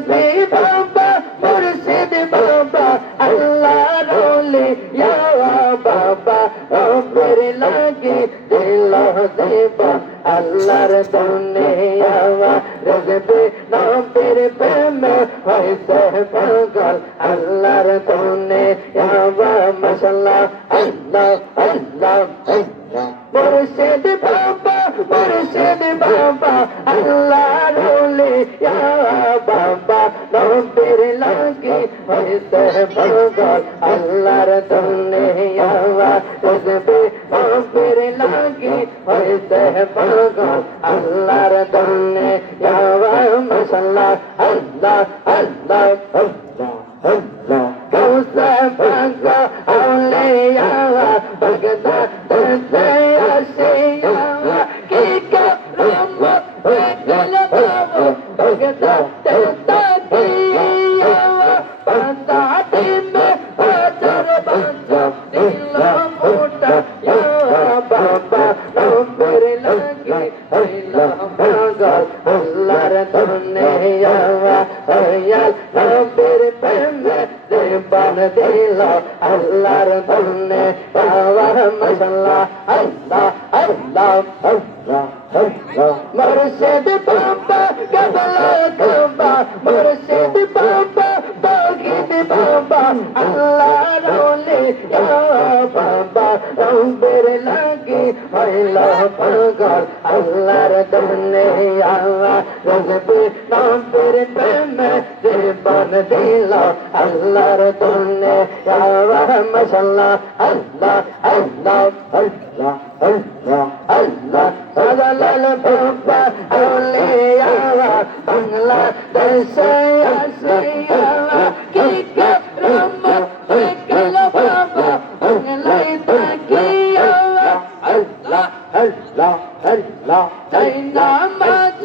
রজবি বাবা মুর্শিদ বাবা আল্লাহ রওলি ইয়া বাবা রবের লাগি দিল দেবা আল্লাহর দুনিয়া রজবি নবীর প্রেমে হইছে পাগল আল্লাহর দুনিয়া মাশাআল্লাহ আল্লাহ আল্লাহ মুর্শিদ বাবা আল্লাহ রওলি ইয়া বাবা নবীর লাগি হইছে পাগল আল্লাহর দুনিয়া রজবি নবীর লাগি হইছে পাগল আল্লাহর দুনিয়া মাশাআল্লাহ আল্লাহ আল্লাহ আল্লাহ আল্লাহ কৌসা পাগা আউলিয়া ভগতা দয়াশিয়া কি করম ভগল বাবা ভগতা দয়াশিয়া বাতাতে মে বাজার বাজা দিল মোটা ইয়া বাবা নবীর লাগি হইলা পাগল আল্লাহর দুনিয়া ইয়া নবীর প্রেমে দেবান দিল আল্লাহর দুনিয়া মাশাআল্লাহ আল্লাহ আল্লাহ আল্লাহ আল্লাহ মুর্শিদ বাবা কাবলা কাবা মুর্শিদ বাবা বাগিদ বাবা আল্লাহ রওলি ইয়া বাবা রবের লাগি হইলা পাগল আল্লাহর দুনিয়া রজবি নবীর প্রেমে জীবন দিল আল্লাহর দুনিয়া মাশাআল্লাহ আল্লাহ আল্লাহ আল্লাহ আল্লাহ আল্লাহ সাজালাল বাবা আউলিয়া বাংলাদেশে আসিয়া কি করম ভগল বাবা বাংলায় থাকিয়া আল্লাহ আল্লাহ আল্লাহ তাই নামাজ